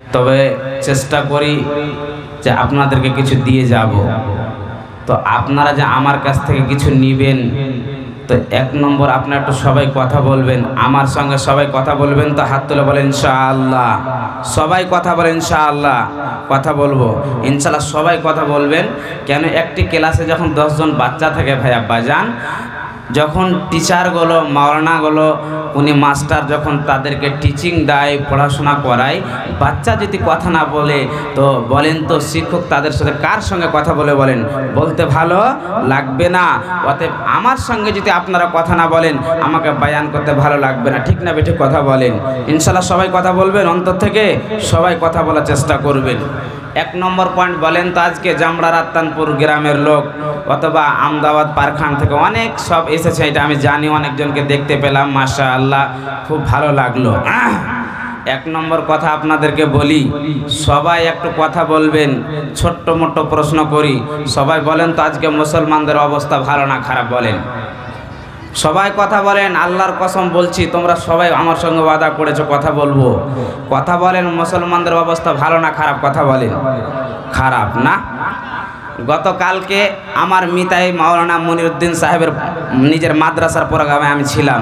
তবে চেষ্টা করি যে আপনাদেরকে কিছু দিয়ে যাব। তো আপনারা যে আমার কাছ থেকে কিছু নেবেন, তো এক নম্বর আপনারা একটু সবাই কথা বলবেন, আমার সঙ্গে সবাই কথা বলবেন। তো হাত তুলে বলেন ইনশাআল্লাহ। সবাই কথা বলেন ইনশাআল্লাহ। কথা বলবো ইনশাআল্লাহ, সবাই কথা বলবেন। কেন একটি ক্লাসে যখন 10 জন বাচ্চা থাকে ভাই আব্বাজান, যখন টিচারগুলো মাওলানাগুলো উনি মাস্টার যখন তাদেরকে টিচিং দেয়, পড়াশোনা করায়, বাচ্চা যদি কথা না বলে তো বলেন তো শিক্ষক তাদের সাথে কার সঙ্গে কথা বলে বলেন? বলতে ভালো লাগবে না। অতএব আমার সঙ্গে যদি আপনারা কথা না বলেন আমাকে বায়ান করতে ভালো লাগবে না। ঠিক না বেঠিক? কথা বলেন ইনশাআল্লাহ। সবাই কথা বলবেন, অন্তর থেকে সবাই কথা বলার চেষ্টা করবেন। এক নম্বর পয়েন্ট বলেন তো, আজকে জামরা রাত্তানপুর গ্রামের লোক অথবা আমদাবাদ পারখান থেকে অনেক সব এসেছে, এটা আমি জানি, অনেকজনকে দেখতে পেলাম, মাশাআল্লাহ, খুব ভালো লাগলো। এক নম্বর কথা আপনাদেরকে বলি, সবাই একটু কথা বলবেন। ছোট্ট মোট্ট প্রশ্ন করি, সবাই বলেন তো আজকে মুসলমানদের অবস্থা ভালো না খারাপ? বলেন, সবাই কথা বলেন। আল্লাহর কসম বলছি, তোমরা সবাই আমার সঙ্গে ওয়াদা করেছো কথা বলবো। কথা বলেন, মুসলমানদের অবস্থা ভালো না খারাপ? কথা বলেন। খারাপ না? গতকালকে আমার মিতাই মাওলানা মনিরুদ্দিন সাহেবের নিজের মাদ্রাসার প্রোগ্রামে আমি ছিলাম।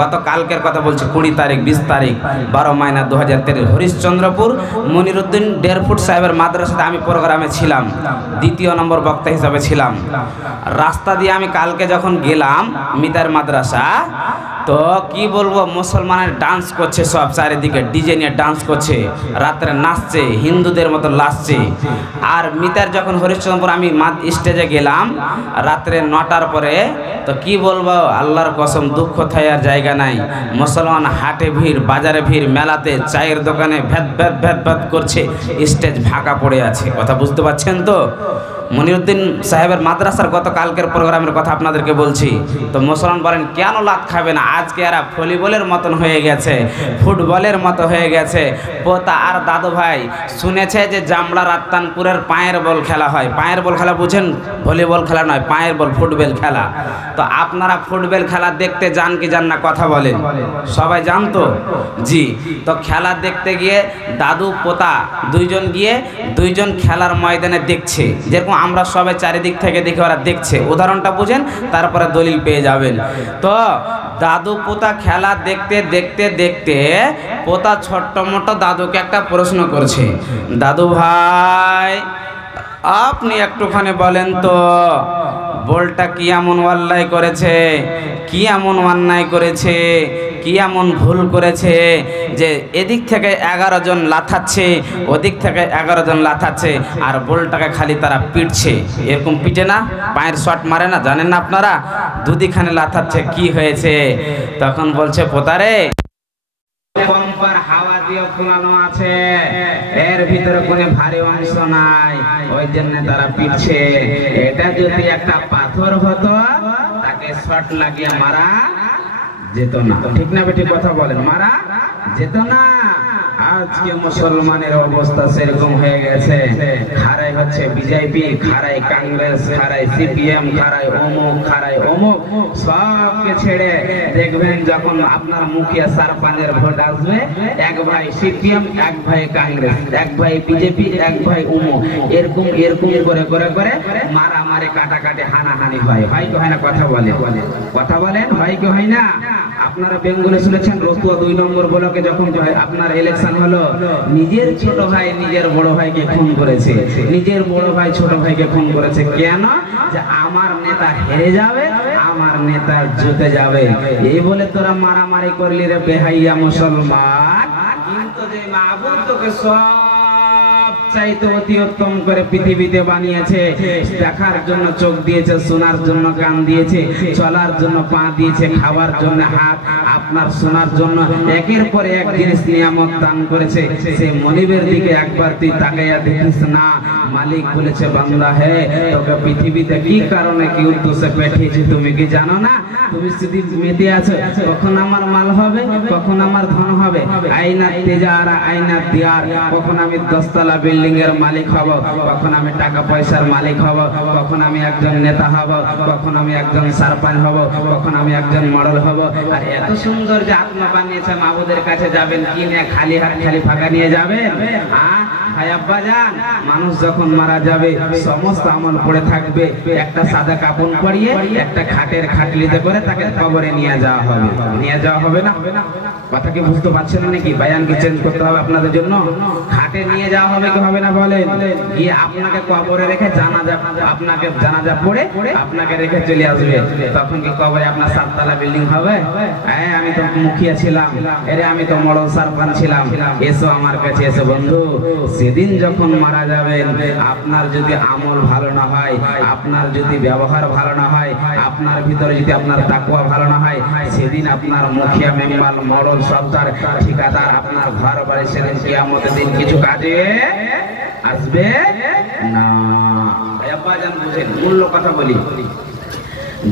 গতকালকের কথা বলছি, 20 তারিখ 20 তারিখ 12 মাইনা 2023 হরিশ্চন্দ্রপুর মনিরুদ্দিন 1.5 ফুট সাহেবের মাদ্রাসাতে আমি প্রোগ্রামে ছিলাম, 2য় নম্বর বক্তা হিসাবে ছিলাম। রাস্তা দিয়ে আমি কালকে যখন গেলাম মিতার মাদ্রাসা, তো কি বলবো, মুসলমানের ডান্স করছে, সব চারিদিকে ডিজে নিয়ে ডান্স করছে, রাত্রে নাচছে, হিন্দুদের মতো নাচছে। আর মিতার যখন হরিশ্চন্দ্রপুর আমি স্টেজে গেলাম রাত্রে 9টার পরে, তো কি বলবো, আল্লাহর কসম দুঃখ থাকার জায়গা নাই। মুসলমান হাটে ভিড়, বাজারে ভিড়, মেলাতে, চায়ের দোকানে ভেদ ভেদ ভেদ ভেদ করছে, স্টেজ ফাঁকা পড়ে আছে। কথা বুঝতে পারছেন তো? মনিরুদ্দিন সাহেবের মাদ্রাসার গতকালকের প্রোগ্রামের কথা আপনাদেরকে বলছি। তো মুসলমান বলেন কেন লাত খাবে না? আজকে এরা ভলিবলের মতন হয়ে গেছে, ফুটবলের মতো হয়ে গেছে। পোতা আর দাদু ভাই শুনেছে যে জামলা রাত্তানপুরের পায়ের বল খেলা হয়। পায়ের বল খেলা বুঝেন? ভলিবল খেলা নয়, পায়ের বল, ফুটবল খেলা। তো আপনারা ফুটবল খেলা দেখতে যান কি যান না? কথা বলেন। সবাই জানতো? জি। তো খেলা দেখতে গিয়ে দাদু পোতা দুইজন গিয়ে দুইজন খেলার ময়দানে দেখছে, যেরকম আমরা সবাই চারিদিক থেকে দেখে ওরা দেখছে। উদাহরণটা বুঝেন, তারপরে দলিল পেয়ে যাবেন। তো দাদু পোতা খেলা দেখতে দেখতে দেখতে পোতা ছোট্ট মোটো দাদুকে একটা প্রশ্ন করছে, দাদু ভাই আপনি একটুখানি বলেন তো বলটা কি এমন অন্যায় করেছে, কি এমন অন্যায় করেছে, কি এমন ভুল করেছে যে এদিক থেকে 11 জন লাথাচ্ছে, ওদিক থেকে 11 জন লাথাচ্ছে, আর বলটাকে খালি তারা পিটছে। এরকম পিটে না, পায়ের শট মারে না, জানেন না আপনারা? দুদিখানে লাথাচ্ছে, কি হয়েছে? তখন বলছে পোতারে, পম্পার হাওয়া দিয়ে ফুলানো আছে, এর ভিতরে কোনো ভারী অংশ নাই, ওই জন্য তারা পিটছে। এটা যদি একটা পাথর হতো তাকে শট লাগিয়ে মারা যেত না। ঠিক না বেঠিক? কথা বলেন। মারা যেত না। আজকে মুসলমানের অবস্থা সেরকম হয়ে গেছে, খারাই হচ্ছে বিজেপি, খারাই কংগ্রেস, খারাই সিপিএম, খারাই অমুক, খারাই অমুক, সবকে ছেড়ে দেখবেন যখন আপনার মুখিয়া সারপাঞ্চের ভোট আসবে, এক ভাই সিপিএম, এক ভাই কংগ্রেস, এক ভাই বিজেপি, এক ভাই অমুক, এরকম এরকম করে করে করে মারামারি, কাটাকাটি, হানাহানি হয়। হয় কি হয় না? কথা বলে, কথা বলেন, হয় কি হয় না? আপনারা বেঙ্গলে শুনেছেন রতুয়া 2 নম্বর ব্লকে যখন আপনার ইলেকশন হলো, নিজের ছোট ভাই নিজের বড় ভাইকে খুন করেছে, নিজের বড় ভাই ছোট ভাইকে খুন করেছে। কেন? যে আমার নেতা হেরে যাবে, আমার নেতা জিতে যাবে, এই বলে তোরা মারামারি করলি রে বেহাইয়া মুসলমান। কিন্তু যে মাহবুব তোকে সব চাইতে অতি উত্তম করে পৃথিবীতে বানিয়েছে, দেখার জন্য চোখ দিয়েছে, শোনার জন্য কান দিয়েছে, চলার জন্য পা দিয়েছে, খাওয়ার জন্য হাত, আপনার শোনার জন্য একের পর এক জিনিস নিয়ামত দান করেছে। সে মনিবের দিকে একবার তুই তাকাইয়া দেখিস না? মালিক বলেছে, বান্দা হে তোকে পৃথিবীতে কি কারণে কি উদ্দেশ্যে পাঠিয়েছি তুমি কি জানো না? তুমি শুধু মেতে আছো কখন আমার মাল হবে, কখন আমার ধন হবে, আইনা তেজারা আইনা দিয়ার, কখন আমি 10 তলা বিল্ডিং বিল্ডিং এর মালিক হব, কখন আমি টাকা পয়সার মালিক হব, কখন আমি একজন নেতা হব, কখন আমি একজন সারপঞ্চ হব, কখন আমি একজন মডেল হব। আর এত সুন্দর যে আত্মা বানিয়েছে, মাবুদের কাছে যাবেন কি নিয়ে? খালি হাত খালি ফাঁকা নিয়ে যাবেন? ভাই আব্বা যান, মানুষ যখন মারা যাবে সমস্ত আমল পড়ে থাকবে, একটা সাদা কাপড় পরিয়ে একটা খাটের খাটলিতে করে তাকে কবরে নিয়ে যাওয়া হবে। নিয়ে যাওয়া হবে না? কথা কি বুঝতে পারছেন নাকি? বায়ান কি চেঞ্জ করতে হবে আপনাদের জন্য? খাটে নিয়ে যাওয়া হবে কি হবে না বলেন? গিয়ে আপনাকে কবরে রেখে জানাজা, আপনাকে জানাজা পড়ে আপনাকে রেখে চলে আসবে। তখন কি কবরে আপনার 7 তলা বিল্ডিং হবে? হ্যাঁ, আমি তো মুখিয়া ছিলাম, এরে আমি তো মডেল সারপঞ্চ ছিলাম, এসো আমার কাছে এসো। বন্ধু, সেদিন যখন মারা যাবেন, আপনার যদি আমল ভালো না হয়, আপনার যদি ব্যবহার ভালো না হয়, আপনার ভিতরে যদি আপনার তাকওয়া ভালো না হয়, সেদিন আপনার মুখিয়া, মেম্বার, মডেল, সর্দার, ঠিকাদার, আপনার ঘর বাড়ি সেদিন কিয়ামতের দিন কিছু কাজে আসবে না। বুঝেন, মূল্য কথা বলি।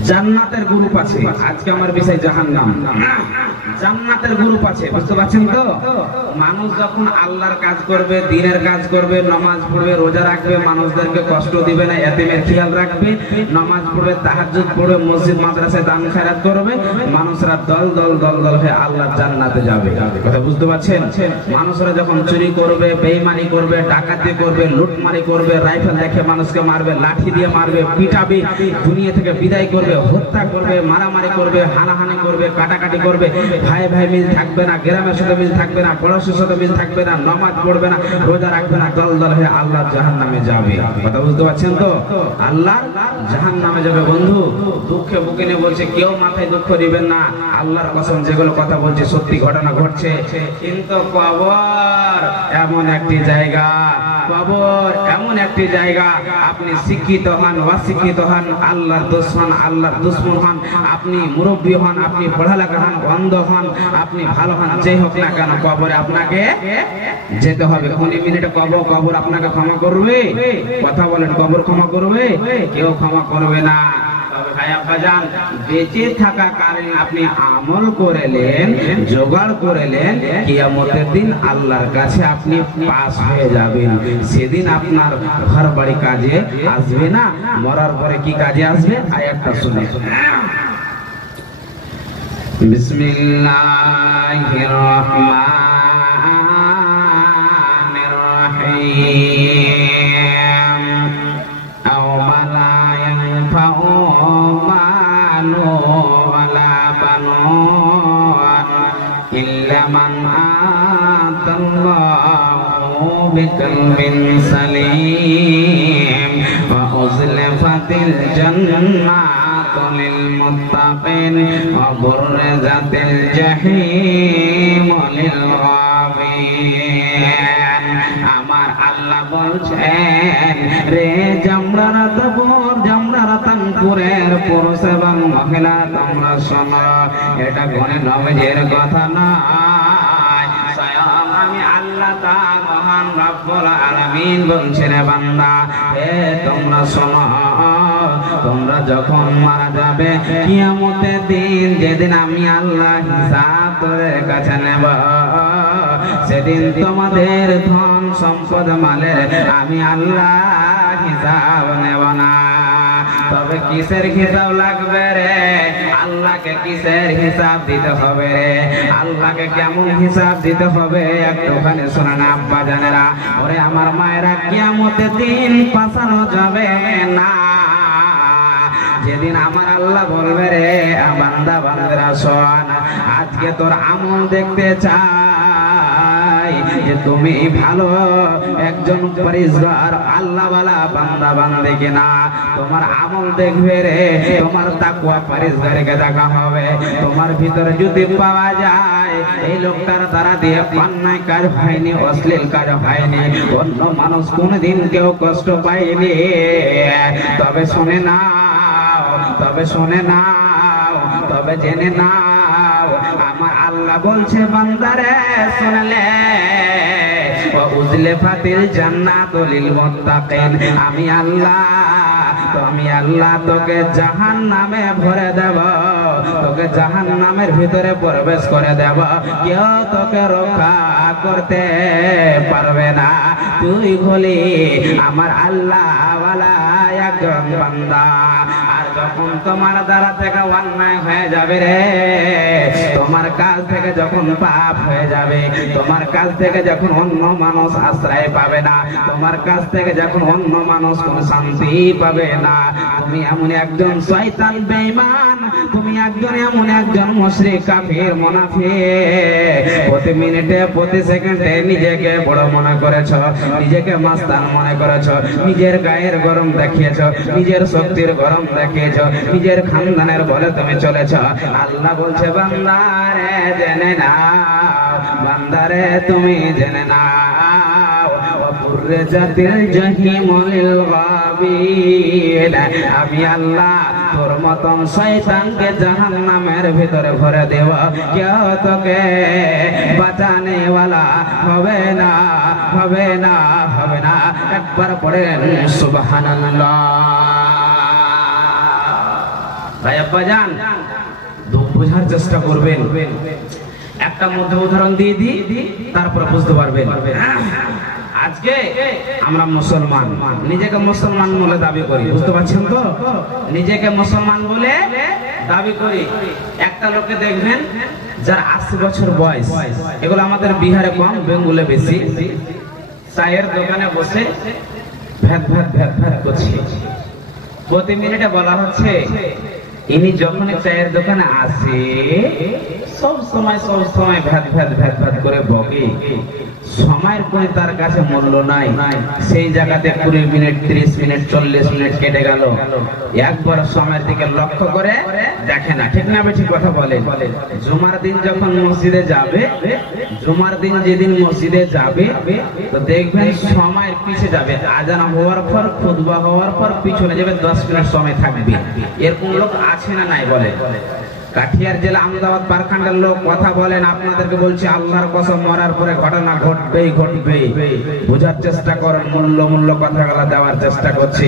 জান্নাতের গ্রুপ আছে, আজকে আমার বিষয় জাহান্নাম। জান্নাতের গ্রুপ আছে, বুঝতে পারছেন তো? মানুষ যখন আল্লাহর কাজ করবে, দ্বীনের কাজ করবে, নামাজ পড়বে, রোজা রাখবে, মানুষদেরকে কষ্ট দিবে না, এতিমের খেয়াল রাখবে, নামাজ পড়বে, তাহাজ্জুদ পড়বে, মসজিদ মাদ্রাসায় দান খয়রাত করবে, মানুষরা দল দল দল দল হয়ে আল্লাহর জান্নাতে যাবে। কথা বুঝতে পারছেন? মানুষরা যখন চুরি করবে, বেঈমানি করবে, ডাকাতি করবে, লুটমারি করবে, রাইফেল দেখে মানুষকে মারবে, লাঠি দিয়ে মারবে, পিটাবে, দুনিয়া থেকে বিদায় করবে, হত্যা করবে, মারামারি করবে, হানাহানি করবে, কাটাকাটি করবে, ভাই ভাই মিল থাকবে না, গ্রামের সাথে মিল থাকবে না, পড়োশির সাথে মিল থাকবে না, নামাজ পড়বে না, রোজা রাখবে না, দল দল হয়ে আল্লাহর জাহান্নামে যাবে। কথা বুঝতে পারছেন তো? আল্লাহর জাহান্নামে যাবে। বন্ধু, দুঃখে বুকে নিয়ে বলছে, কেউ মাথায় দুঃখ দিবেন না, আল্লাহর কসম যেগুলো কথা বলছে সত্যি ঘটনা ঘটছে। কিন্তু কবর এমন একটি জায়গা, কবর এমন একটি জায়গা, আপনি শিক্ষিত হন, অশিক্ষিত হন, আল্লাহর দুশমন, আল্লাহর দুশমন হন, আপনি মুরব্বী হন, আপনি পড়ালেখা হন, অন্ধ হন, আপনি ভালো হন, যেই হোক না কেন, কবরে আপনাকে যেতে হবে। কোন মিনিটে কবর আপনাকে ক্ষমা করবে? কথা বলেন, কবর ক্ষমা করবে? কেউ ক্ষমা করবে না। বেঁচে থাকা কারণে আপনি আমল করেলেন, জোগাড় করেলেন, কিয়ামতের দিন আল্লাহর কাছে আপনি পাস হয়ে যাবেন। সেদিন আপনার ঘর বাড়ি কাজে আসবে না, মরার পরে কি কাজে আসবে? আয়াতটা শুনে। বিসমিল্লাহির রহমানির রহিম। আও মালা ইয়ানফাউ মালু ওয়ালা বানুন ইল্লা মান আতাল্লাহু বিকলবিন সালিম ওয়া উযলিফাতিল জান্নাতু লিল মুত্তাকিন ওয়া বুরযাতিল জাহিমু লিল গাবিন। আমার আল্লাহ বলছেন, রে জামরারা তবর, জামরারা তানপুরের পুরুষ এবং মহিলা, তোমরা শোনো, এটা কোন নবীর কথা নয়, স্বয়ং আমি আল্লাহ তাআলা মহান রব্বুল আলামিন বলছেন, বান্দা হে তোমরা শোনো, তোমরা যখন মারা যাবে, কিয়ামতের দিন, যেদিন আমি আল্লাহ হিসাব তোমাদের কাছে নেব, সেদিন তোমাদের ধন সম্পদ মালে আমি আল্লাহ হিসাব নেব না। তবে কিসের হিসাব লাগবে রে? আল্লাহকে কিসের হিসাব দিতে হবে রে? আল্লাহকে কেমন হিসাব দিতে হবে একটুখানি শোনা না আব্বা জানেরা, ওরে আমার মায়েরা, কিয়ামতের দিন পাছানো যাবে না। যেদিন আমার আল্লাহ বলবে, রে বান্দা বান্দারা শোন, আজকে তোর আমল দেখতে চাই যে তুমি ভালো একজন পরিষ্কার আল্লাহওয়ালা বান্দা বান্দে কিনা। তোমার আমল দেখবে রে, তোমার তাকওয়া পরিষ্কারকে দেখা হবে। তোমার ভিতরে যদি পাওয়া যায় এই লোকটার দ্বারা দিয়ে অন্যায় কাজ হয়নি, অশ্লীল কাজ হয়নি, অন্য মানুষ কোনদিন কেউ কষ্ট পায়নি, তবে শুনে না, তবে শুনে নাও, তবে জেনে নাও, আমার আল্লাহ বলছে, বান্দারে শুনলে, উযলিফাতিল জান্নাতু লিল মুত্তাকিন, আমি আল্লাহ তোকে জাহান্নামে ভরে দেব তোকে জাহান্নামের ভিতরে প্রবেশ করে দেব, কেউ তোকে রক্ষা করতে পারবে না। তুই হলি আমার আল্লাহ ওয়ালা একজন বান্দা। আর যখন তোমার দ্বারা থেকে অন্যায় হয়ে যাবে রে, তোমার কাছ থেকে যখন পাপ হয়ে যাবে, তোমার কাছ থেকে যখন অন্য মানুষ আশ্রয় পাবে না, তোমার কাছ থেকে যখন অন্য মানুষ কোন শান্তি পাবে না, তুমি এমন একজন শয়তান বেঈমান, তুমি এমন একজন মুশরিক কাফির মুনাফিক, প্রতি মিনিটে প্রতি সেকেন্ডে নিজেকে বড় মনে করেছ, নিজেকে মাস্তান মনে করেছ, নিজের গায়ের গরম দেখিয়েছ, নিজের শক্তির গরম দেখিয়েছ, নিজের খানদানের বলে তুমি চলেছ। আল্লাহ বলছে বান্দারে জেনে নাও, বান্দারে তুমি জেনে নাও, আমি আল্লাহ তোর মতন শয়তানকে জাহান্নামের ভিতরে ভরে দেব, কেউ তোকে বাঁচানে ওয়ালা হবে না, হবে না, হবে না। একবার পড়েন সুবহানাল্লাহ। ভাই আব্বা জান, বোঝার চেষ্টা করবেন। একটা মধ্যে উদাহরণ দিয়ে দিই, তারপর বুঝতে পারবেন। আজকে আমরা মুসলমান, নিজেকে মুসলমান বলে দাবি করি, বুঝতে পারছেন তো? নিজেকে মুসলমান বলে দাবি করি। একটা লোকে দেখবেন যার 80 বছর বয়স, এগুলো আমাদের বিহারে কম, বেঙ্গলে বেশি, চায়ের দোকানে বসে ভ্যাট ভ্যাট ভ্যাট ভ্যাট করছে। প্রতি মিনিটে বলা হচ্ছে ইনি যখন চায়ের দোকানে আসে সব সময় ভ্যাট ভ্যাট ভ্যাট ভ্যাট করে বকে। সময়ের কোনো তার কাছে মূল্য নাই। সেই জায়গাতে 20 মিনিট, 30 মিনিট, 40 মিনিট কেটে গেল, একবার সময়ের দিকে লক্ষ্য করে দেখে না। ঠিক না বেঠিক কথা বলে? জুমার দিন যখন মসজিদে যাবে, জুমার দিন যেদিন মসজিদে যাবে, তো দেখবেন সময়ের পিছে যাবে, আজান হওয়ার পর, খুতবা হওয়ার পর পিছনে যাবে, 10 মিনিট সময় থাকবে। এরকম লোক আছে না নাই বলে? কাঠিয়ার জেলা আহমেদাবাদ পারখান্ডের লোক কথা বলেন, আপনাদেরকে বলছি আল্লাহর কসম, মরার পরে ঘটনা ঘটবেই ঘটবে। বোঝার চেষ্টা করেন, মূল্য কথাগুলো দেওয়ার চেষ্টা করছি।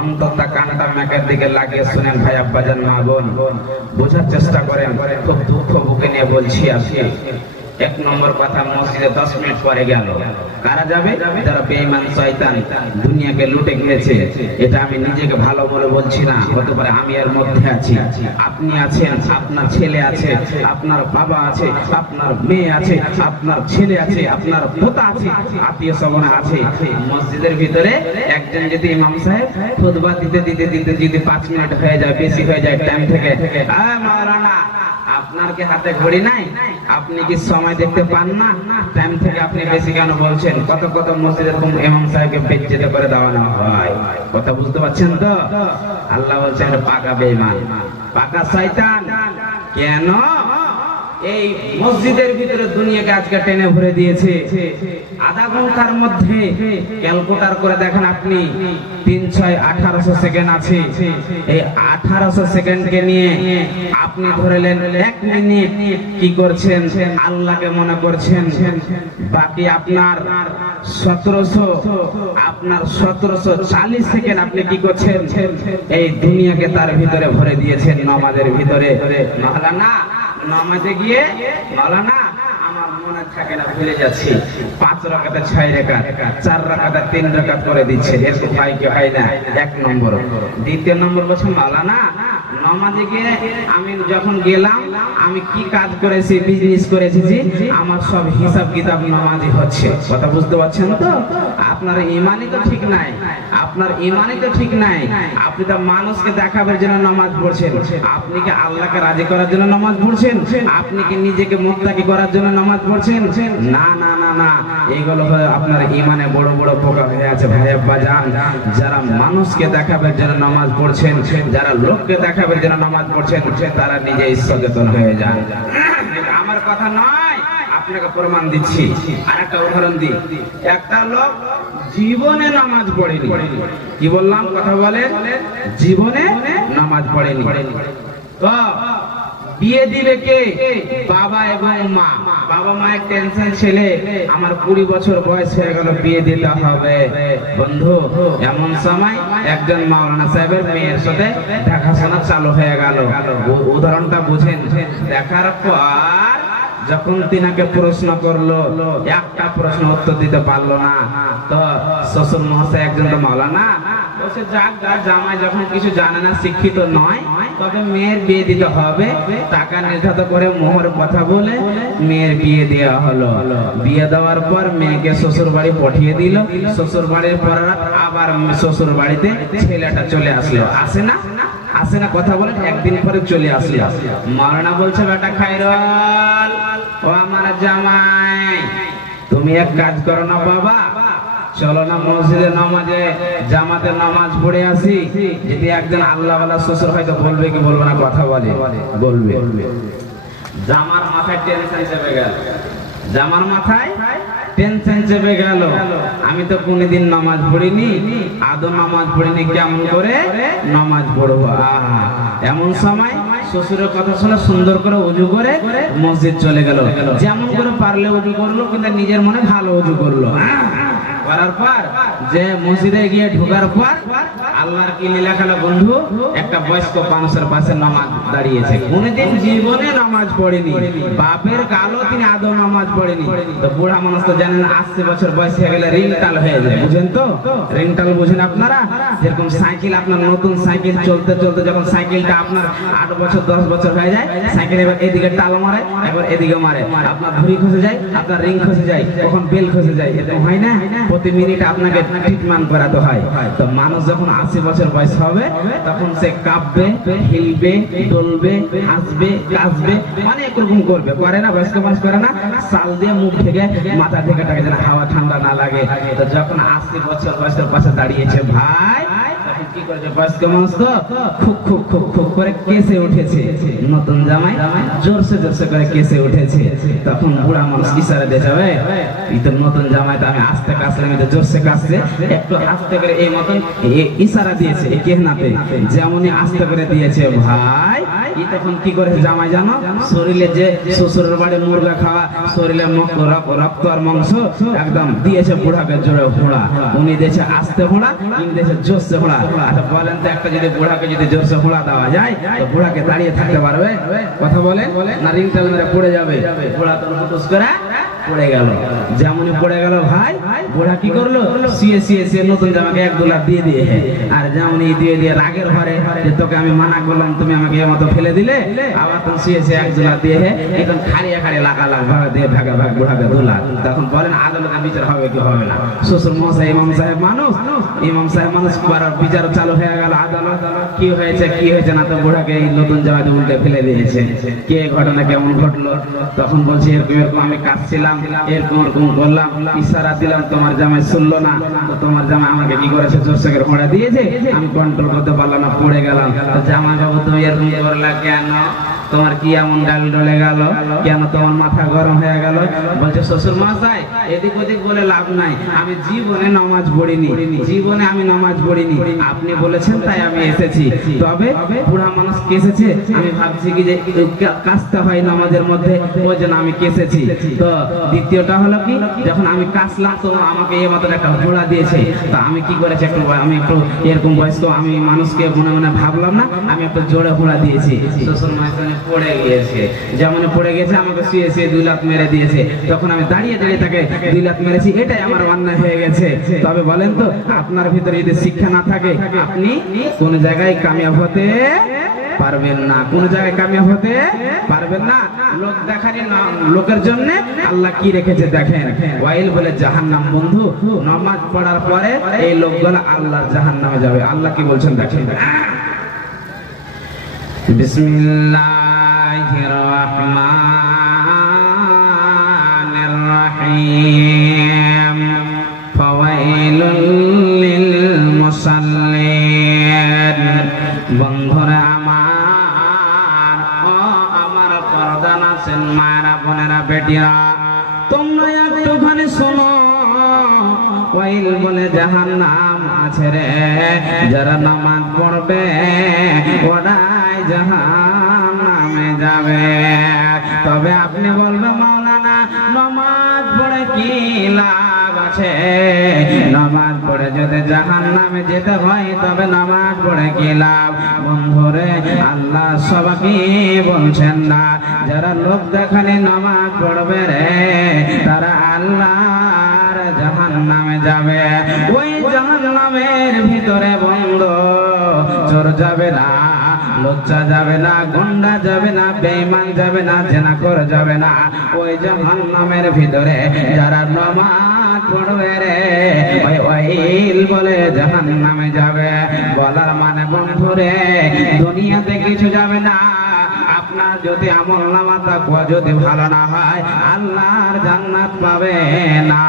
অন্তত কানটা মেকের দিকে লাগিয়ে শুনেন ভাই আব্বাজান মা বোন, বোঝার চেষ্টা করেন। খুব দুঃখ বুকে নিয়ে বলছি আজকে। 1 নম্বর কথা, মসজিদে 10 মিনিট পরে গেল, কারা যাবে? যারা বেঈমান শয়তান দুনিয়াকে লুটে গিয়েছে। এটা আমি নিজেকে ভালো বলে বলছি না, হতে পারে আমি এর মধ্যে আছি, আপনি আছেন, আপনার ছেলে আছে, আপনার বাবা আছে, আপনার মেয়ে আছে, আপনার ছেলে আছে, আপনার পোতা আছে, আত্মীয় স্বজন আছে। মসজিদের ভিতরে একজন যদি ইমাম সাহেব খুতবা দিতে দিতে দিতে যদি 5 মিনিট হয়ে যায়, বেশি হয়ে যায় টাইম থেকে, মাওলানা আপনার কি হাতে ঘড়ি নাই? আপনি কি সময় দেখতে পান না? টাইম থেকে আপনি বেশি কেন বলছেন? কত কত মসজিদে ইমাম সাহেবকে বেজ্জত করে দেওয়ানো হয়। কথা বুঝতে পারছেন তো? আল্লাহ বলছেন পাকা বেঈমান, পাকা শয়তান। কেন? এই মসজিদের ভিতরে দুনিয়াকে আজকে টেনে ভরে দিয়েছে। আধা ঘন্টার মধ্যে ক্যালকুলেটর করে দেখেন আপনি, 3, 6, 1800 সেকেন্ড আছে। এই 1800 সেকেন্ডকে নিয়ে আপনি ধরলেন 1 মিনিট কি করছেন? আল্লাহকে মনে করছেন। বাকি আপনার 1740 সেকেন্ড আপনি কি করছেন? এই দুনিয়াকে তার ভিতরে ভরে দিয়েছেন, নামাজের ভিতরে। মাওলানা নামাজে গিয়ে মাওলানা আমার মনে থাকে না, ভুলে যাচ্ছি, 5 রাকাতে 6 রাকাত, 4 রাকাতে 3 রাকাত করে দিচ্ছে। এরকম হয় কি হয় না? 1 নম্বর। দ্বিতীয় নম্বর বলছে মাওলানা নামাজে গিয়ে আমি যখন গেলাম, আমি কি কাজ করেছি, বিজনেস করেছি, আমার সব হিসাব কিতাব নামাজে হচ্ছে। কথা বুঝতে পারছেন তো? আপনার ইমানই তো ঠিক নাই, আপনার ইমানই তো ঠিক নাই। আপনি তো মানুষকে দেখাবার জন্য নামাজ পড়ছেন, আপনি কি আল্লাহকে রাজি করার জন্য নামাজ পড়ছেন? আপনি কি নিজেকে মুত্তাকি করার জন্য নামাজ পড়ছেন? না না না না, এইগুলো আপনার ইমানে বড় বড় পোকা হয়ে আছে। ভাই আব্বা জান, যারা মানুষকে দেখাবার জন্য নামাজ পড়ছেন, যারা লোককে দেখাবার জন্য নামাজ পড়ছেন, তারা নিজেই সচেতন হয়ে যান। আমার কথা নয়, আপনাকে প্রমাণ দিচ্ছি। আর একটা উদাহরণ দিই। একটা লোক জীবনে নামাজ পড়েনি। কি বললাম? কথা বলে, জীবনে নামাজ পড়েনি। তো বিয়ে দিবে কে? বাবা এবং মা। বাবা মায়ের টেনশন, ছেলে আমার 20 বছর বয়স হয়ে গেল, বিয়ে দিতে হবে। বন্ধু, এমন সময় একজন মাওলানা সাহেবের মেয়ের সাথে দেখাশোনা চালু হয়ে গেল। উদাহরণটা বুঝেন। দেখার পর যখন তিনাকে প্রশ্ন করলো, একটা প্রশ্ন উত্তর দিতে পারলো না। তো শ্বশুর মহাশয় একজন তো মাওলানা, বলছে যাক জামাই যখন কিছু জানে না, শিক্ষিত নয়, তবে মেয়ের বিয়ে দিতে হবে। টাকা নির্ধারিত করে মোহর কথা বলে মেয়ের বিয়ে দেওয়া হলো। বিয়ে দেওয়ার পর মেয়েকে শ্বশুর বাড়ি পাঠিয়ে দিল। শ্বশুর বাড়ির পর আবার শ্বশুর বাড়িতে ছেলেটা চলে আসলো। আসে না? আসে না? কথা বলেন। একদিন পরে চলে আসলো। মাওলানা বলছে, বেটা খায়রুল, ও আমার জামাই, তুমি এক কাজ করো না বাবা, চলো না মসজিদে নামাজে জামাতে নামাজ পড়ে আসি। যদি একজন আল্লাহওয়ালা শ্বশুর হয়তো বলবে কি বলবে না? কথা বলে, বলবে। জামার মাথায় টেনশন চেপে গেল। জামার মাথায় টেনশন চেপে গেল। আমি তো কোনদিন নামাজ পড়িনি, আদৌ নামাজ পড়িনি, কেমন করে নামাজ পড়বো? এমন সময় শ্বশুরের কথা শুনে সুন্দর করে উজু করে মসজিদ চলে গেল। যেমন করে পারলে উজু করলো, কিন্তু নিজের মনে ভালো উজু করলো। করার পর যে মসজিদে গিয়ে ঢোকার পর আল্লাহর কি লীলা খেলা বন্ধু, একটা বয়স্ক মানুষের পাশে নামাজ দাঁড়িয়েছে। কোনদিন জীবনে নামাজ পড়েনি, বাপের কালো তিনি আদৌ নামাজ পড়েনি। তো বুড়া মানুষ তো জানেন, 80 বছর বয়স হয়ে গেলে রিংটাল হয়ে যায়। বুঝেন তো? রিংটাল বুঝেন আপনারা? যেরকম সাইকেল, আপনার নতুন সাইকেল চলতে চলতে যখন সাইকেলটা আপনার 8 বছর 10 বছর হয়ে যায়, সাইকেল এবার এদিকে টাল মারে, এবার এদিকে মারে, আপনার ধুরি খসে যায়, আপনার রিং খসে যায়, কখন বেল খসে যায়। এরকম হয় না? প্রতি মিনিট আপনাকে ট্রিটমেন্ট করাতে হয়। তো মানুষ যখন 80 বছর বয়স হবে, তখন সে কাঁপবে, হিলবে, ডলবে, হাসবে, কাশবে, অনেক রকম করবে। করে না? বয়স্ক মানুষ করে না? সাল দিয়ে মুখ থেকে মাথা থেকে টাকে যেন হাওয়া ঠান্ডা না লাগে। তো যখন 80 বছর বয়সের পাশে দাঁড়িয়েছে ভাই, কি করেছে বয়স্ক মানুষ? তো খুব খুব খুব খুব করে কেসে উঠেছে। নতুন জামাই জোরসে জোরসে করে কেসে উঠেছে। তখন বুড়া মানুষ ইশারা দিয়ে যাবে, এই তো নতুন জামাই, তো আমি আস্তে কাশলাম, এই তো জোরসে কাশছে, একটু আস্তে করে এই মতন ইশারা দিয়েছে এই কেহনাতে। যেমনই আস্তে করে দিয়েছে ভাই, এই তখন কি করেছে জামাই জানো? শরীরে যে শ্বশুরের বাড়ি মুরগা খাওয়া, শরীরে রক্ত আর মাংস একদম দিয়েছে বুড়াকে জোরে ফোড়া। উনি দিয়েছে আস্তে ফোড়া, ইনি দিয়েছে জোরসে ফোড়া। আচ্ছা বলেন তো, একটা যদি বুড়াকে যদি জোরসে ফোড়া দেওয়া যায়, তো বুড়াকে দাঁড়িয়ে থাকতে পারবে? কথা বলেন না? রিংটাল মেরে পড়ে যাবে। বুড়া তো লুটুস করে পড়ে গেল। যেমনই পড়ে গেল ভাই, বুড়া কি করলো? শুয়ে শুয়ে শুয়ে নতুন জামাকে 1-2 লাখ দিয়ে দিয়ে, আর যেমনই দিয়ে দিয়ে রাগের ভরে, যে তোকে আমি মানা করলাম, তুমি আমাকে এর মতো ফেলে দিলে, আবার তুমি শুয়ে শুয়ে 1-2 লাখ দিয়ে একদম খাড়িয়ে খাড়িয়ে লাখ ভাড়া দিয়ে ভাগা ভাগ বুড়াকে 2 লাখ। তখন বলেন আদালতের বিচার হবে কি হবে না? শ্বশুর মশাই ইমাম সাহেব মানুষ, ইমাম সাহেব মানুষ, বিচার চালু হয়ে গেল। আদালত কি হয়েছে কি হয়েছে না, তো বুড়াকে এই নতুন জামাতে উল্টে ফেলে দিয়েছে। কে ঘটনা কেমন ঘটলো? তখন বলছে এরকম এরকম আমি কাঁদছিলাম, এরকম এরকম করলাম, ইশারা দিলাম, তোমার জামাই শুনলো না। তো তোমার জামাই আমাকে কি করেছে? জোরসে করে ঘোড়া দিয়েছে, আমি কন্ট্রোল করতে পারলাম না, পড়ে গেলাম। জামাই বাবু তুমি এরকম করলা কেন? তোমার কি এমন ডাল ডলে গেল? কেন তোমার মাথা গরম হয়ে গেল? বলছে শ্বশুর মশাই, এদিক ওদিক বলে লাভ নাই, আমি জীবনে নামাজ পড়িনি, জীবনে আমি নামাজ পড়িনি, আপনি বলেছেন তাই আমি এসেছি। তবে বুড়া মানুষ কেসেছে, আমি ভাবছি কি যে কাশতে হয় নামাজের মধ্যে, ওই জন্য আমি কেসেছি। তো দ্বিতীয়টা হলো কি, যখন আমি কাশলাম তো আমাকে এই মতো একটা ঘোড়া দিয়েছে, তো আমি কি করেছি, একটু আমি একটু এরকম বয়স্ক আমি মানুষকে মনে মনে ভাবলাম না, আমি একটু জোরে ঘোড়া দিয়েছি। শ্বশুর মশাই পড়ে গিয়েছে, যেমন পড়ে গেছে আমাকে শুয়ে শুয়ে 2 লাখ মেরে দিয়েছে। তখন আমি দাঁড়িয়ে দাঁড়িয়ে তাকে 2 লাখ মেরেছি, এটাই আমার অন্যায় হয়ে গেছে। তবে বলেন তো, আপনার ভিতরে যদি শিক্ষা না থাকে, আপনি কোন জায়গায় কামিয়াব হতে পারবেন না, কোন জায়গায় কামিয়াব হতে পারবেন না। লোক দেখানি না, লোকের জন্য আল্লাহ কি রেখেছে দেখেন। ওয়াইল বলে জাহান্নাম। বন্ধু, নামাজ পড়ার পরে এই লোকগুলো আল্লাহর জাহান্নামে যাবে। আল্লাহ কি বলছেন দেখেন। বিসমিল্লাহির রহমানির রহিম। ফাওয়াইলুল লিল মুসাল্লিন। বন্ধুরা আমার, ও আমার পর্দান আছেন মায়েরা, বোনেরা, বেটিরা, তোমরা একটুখানি শোনো। ওয়াইল বলে জাহান্নাম আছে রে, যারা নামাজ পড়বে ওরাই জাহান্নাম জাহান্নামে যাবে। তবে আপনি বলবেন মাওলানা নামাজ পড়ে কি লাভ আছে? নামাজ পড়ে যদি জাহান্নামে যেতে হয় তবে নামাজ পড়ে কি লাভ? বন্ধুরে, আল্লাহ সবাইকে বলছেন না, যারা লোক দেখানি নামাজ পড়বে রে তারা আল্লাহর জাহান্নামে যাবে। ওই জাহান্নামের ভিতরে বন্ধ চোর যাবে না, লজ্জা যাবে না, গুন্ডা যাবে না, বেঈমান যাবে না, জেনাখোর যাবে না। ওই জাহান্নামের ভিতরে যারা নামাজ পড়বে রে ওই ওয়াইল বলে জাহান্নামে যাবে। বলার মানে বন্ধুরে, দুনিয়াতে কিছু যাবে না। আপনার যদি আমল নামা তাকওয়া যদি ভালো না হয় আল্লাহর জান্নাত পাবে না,